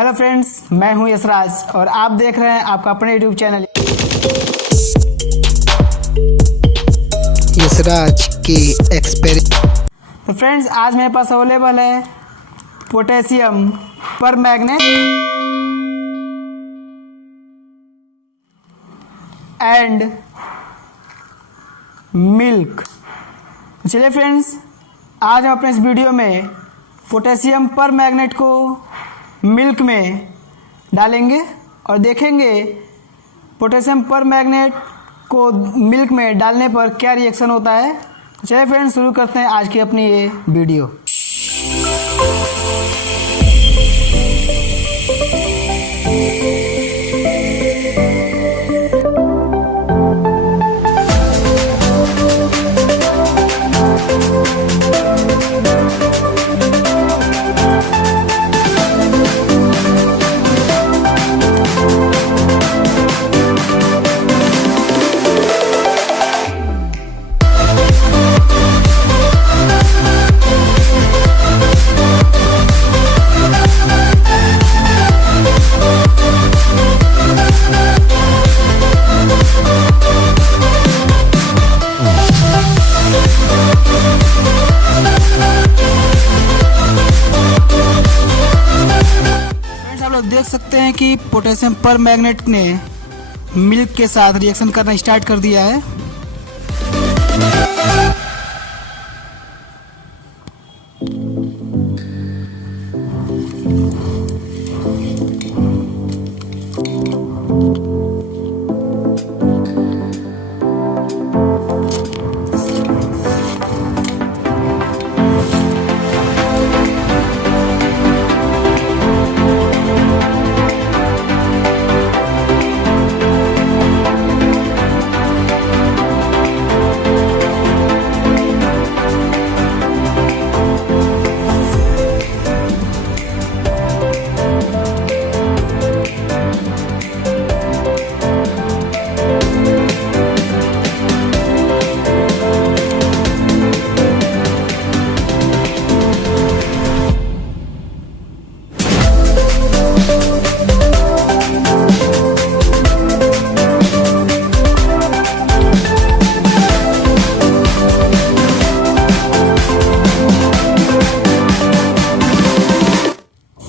Hello friends, मैं हूं यशराज और आप देख रहे हैं आपका अपने यूट्यूब चैनल यशराज के एक्सपेरिमेंट। तो फ्रेंड्स, आज मेरे पास अवेलेबल है पोटेशियम परमैग्नेट एंड मिल्क। चलिए फ्रेंड्स, आज हम अपने इस वीडियो में पोटेशियम परमैग्नेट को मिल्क में डालेंगे और देखेंगे पोटेशियम परमैग्नेट को मिल्क में डालने पर क्या रिएक्शन होता है। चलिए फ्रेंड्स, शुरू करते हैं आज की अपनी ये वीडियो। देख सकते हैं कि पोटेशियम परमैग्नेट ने मिल्क के साथ रिएक्शन करना स्टार्ट कर दिया है।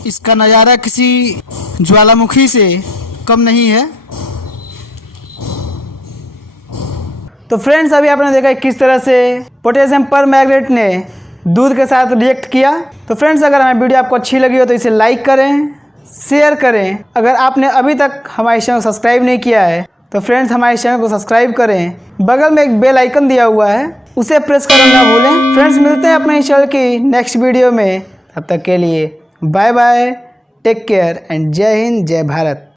इसका नज़ारा किसी ज्वालामुखी से कम नहीं है। तो फ्रेंड्स, अभी आपने देखा किस तरह से पोटेशियम परमैग्नेट ने दूध के साथ रिएक्ट किया। तो फ्रेंड्स, अगर हमारी वीडियो आपको अच्छी लगी हो तो इसे लाइक करें, शेयर करें। अगर आपने अभी तक हमारे चैनल को सब्सक्राइब नहीं किया है तो फ्रेंड्स हमारे चैनल को सब्सक्राइब करें। बगल में एक बेल आइकन दिया हुआ है, उसे प्रेस करना ना भूलें। फ्रेंड्स, मिलते हैं अपने इस चैनल की नेक्स्ट वीडियो में। तब तक के लिए bye bye, take care and जय हिंद, जय भारत।